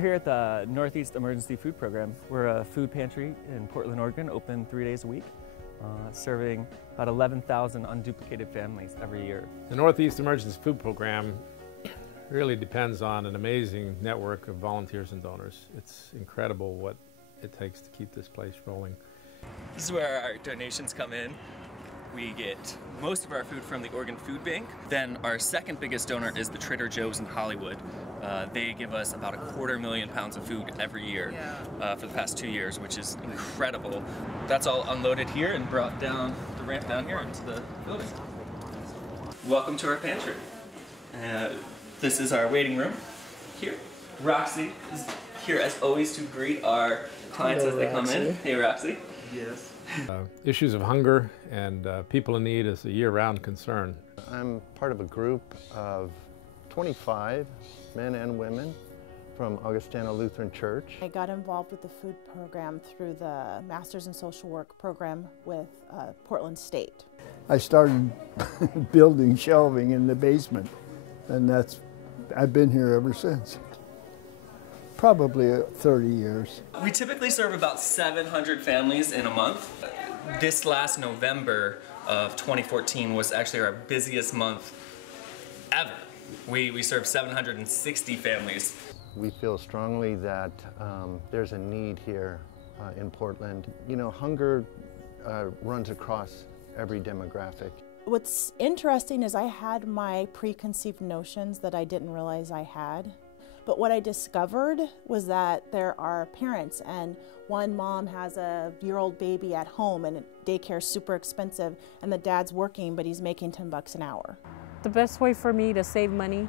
We're here at the Northeast Emergency Food Program. We're a food pantry in Portland, Oregon, open 3 days a week, serving about 11,000 unduplicated families every year. The Northeast Emergency Food Program really depends on an amazing network of volunteers and donors. It's incredible what it takes to keep this place rolling. This is where our donations come in. We get most of our food from the Oregon Food Bank. Then our second biggest donor is the Trader Joe's in Hollywood. They give us about 250,000 pounds of food every year for the past 2 years, which is incredible. That's all unloaded here and brought down the ramp down here into the building. Welcome to our pantry. This is our waiting room here. Roxy is here as always to greet our clients as they come in. Hey, Roxy. Yes. Issues of hunger and people in need is a year-round concern. I'm part of a group of 25 men and women from Augustana Lutheran Church. I got involved with the food program through the Masters in Social Work program with Portland State. I started building shelving in the basement, and I've been here ever since. Probably 30 years. We typically serve about 700 families in a month. This last November of 2014 was actually our busiest month ever. We served 760 families. We feel strongly that there's a need here in Portland. You know, hunger runs across every demographic. What's interesting is I had my preconceived notions that I didn't realize I had. But what I discovered was that there are parents, and one mom has a year-old baby at home and daycare is super expensive, and the dad's working but he's making $10 an hour. The best way for me to save money,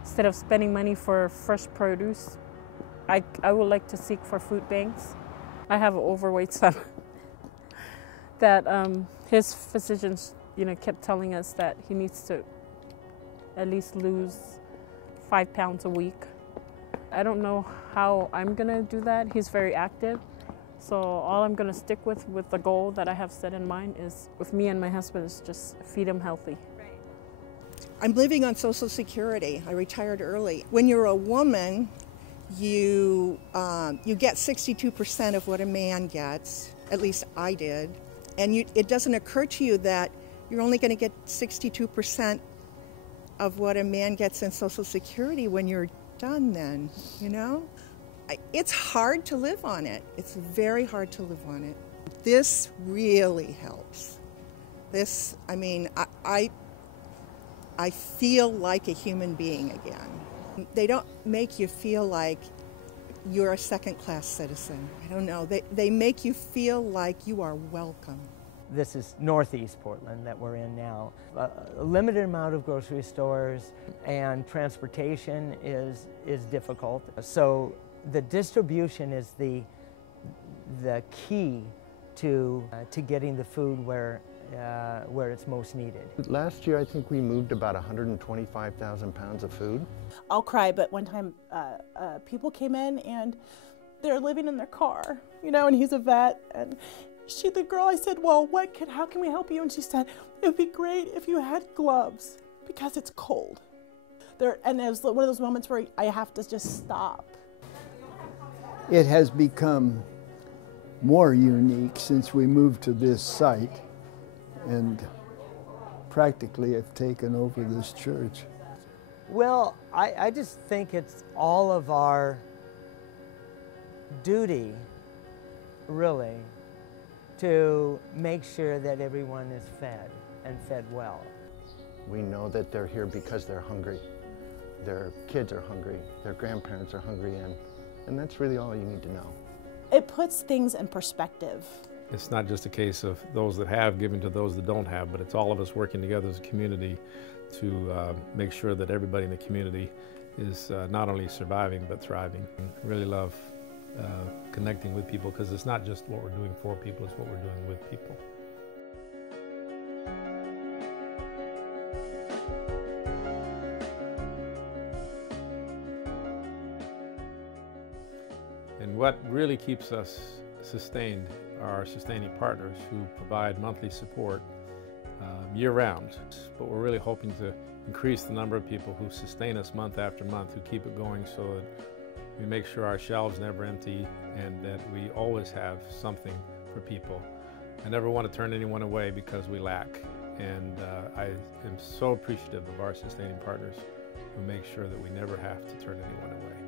instead of spending money for fresh produce, I would like to seek for food banks. I have an overweight son that his physicians kept telling us that he needs to at least lose 5 pounds a week. I don't know how I'm gonna do that. He's very active. So all I'm gonna stick with the goal that I have set in mind is, with me and my husband, is just feed him healthy. I'm living on Social Security. I retired early. When you're a woman, you get 62% of what a man gets, at least I did. And it doesn't occur to you that you're only gonna get 62% of what a man gets in Social Security when you're done then, you know? It's hard to live on it. It's very hard to live on it. This really helps. This, I mean, I feel like a human being again. They don't make you feel like you're a second-class citizen. I don't know. They make you feel like you are welcome. This is Northeast Portland that we're in now. A limited amount of grocery stores, and transportation is difficult. So the distribution is the key to getting the food where it's most needed. Last year, I think we moved about 125,000 pounds of food. I'll cry, but one time people came in and they're living in their car, and he's a vet, and the girl, I said, well, how can we help you? And she said, it would be great if you had gloves because it's cold. And it was one of those moments where I have to just stop. It has become more unique since we moved to this site and practically have taken over this church. Well, I just think it's all of our duty, really, to make sure that everyone is fed and fed well. We know that they're here because they're hungry. Their kids are hungry, their grandparents are hungry, and that's really all you need to know. It puts things in perspective. It's not just a case of those that have giving to those that don't have, but it's all of us working together as a community to make sure that everybody in the community is not only surviving but thriving. I really love connecting with people, because it's not just what we're doing for people, it's what we're doing with people. And what really keeps us sustained are our sustaining partners who provide monthly support year-round. But we're really hoping to increase the number of people who sustain us month after month, who keep it going, so that we make sure our shelves never empty and that we always have something for people. I never want to turn anyone away because we lack. And I am so appreciative of our sustaining partners who make sure that we never have to turn anyone away.